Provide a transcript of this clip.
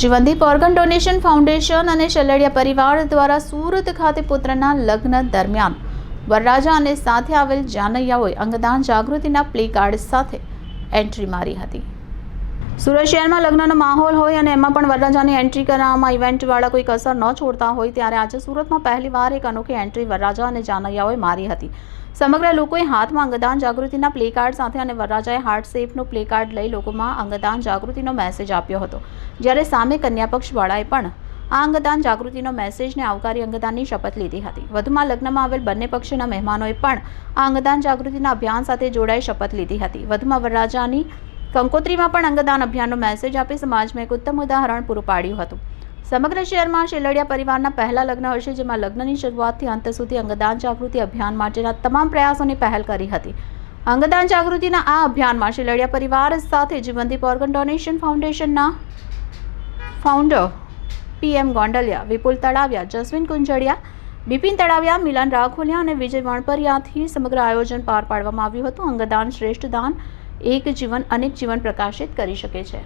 જીવનદીપ organ donation foundation અને શેલડિયા પરિવાર દ્વારા સુરત ખાતે પુત્રના લગ્ન દરમિયાન વરરાજા અને સાથે આવેલ જાનૈયાઓએ અંગદાન જાગૃતિના પ્લે કાર્ડ સાથે એન્ટ્રી મારી હતી। સુરત શહેરમાં લગ્નનો માહોલ હોય અને એમાં પણ વરરાજાની એન્ટ્રી કરવામાં ઇવેન્ટવાળા કોઈ કસર ન છોડતા હોય ત્યારે આજે સુરતમાં પહેલીવાર એક અનોખી એન્ટ્રી વરરાજા અને જાનૈયાઓએ મારી હતી। સમગ્ર લોકોએ હાથમાં અંગદાન જાગૃતિના પ્લે કાર્ડ સાથે અને વરરાજાએ હાર્ટ શેપનો પ્લે કાર્ડ લઈ લોકોમાં અંગદાન જાગૃતિનો મેસેજ આપ્યો હતો, જ્યારે સામે કન્યા પક્ષવાળાએ પણ આ અંગદાન જાગૃતિનો મેસેજને આવકારી અંગદાનની શપથ લીધી હતી। વધુમાં લગ્નમાં આવેલ બંને પક્ષના મહેમાનોએ પણ આ અંગદાન જાગૃતિના અભિયાન સાથે જોડાઈ શપથ લીધી હતી। વધુમાં વરરાજાની કંકોત્રીમાં પણ અંગદાન અભિયાનનો મેસેજ આપી સમાજમાં એક ઉત્તમ ઉદાહરણ પૂરું પાડ્યું હતું। સમગ્ર શહેરમાં શેલડિયા પરિવારના પહેલા લગ્ન હશે, જેમાં લગ્નની શરૂઆતથી અંત સુધી અંગદાન જાગૃતિ અભિયાન માટેના તમામ પ્રયાસોની પહેલ કરી હતી। અંગદાન જાગૃતિના આ અભિયાનમાં શેલડિયા પરિવાર સાથે જીવનદીપ ઓર્ગન ડોનેશન ફાઉન્ડેશનના ફાઉન્ડર PM ગોંડલિયા, વિપુલ તળાવિયા, જસ્વીન કુંજડિયા, બિપિન તળાવિયા, મિલન રાખોલિયા અને વિજય વણપરિયાથી સમગ્ર આયોજન પાર પાડવામાં આવ્યું હતું। અંગદાન શ્રેષ્ઠ દાન, એક જીવન અનેક જીવન પ્રકાશિત કરી શકે છે।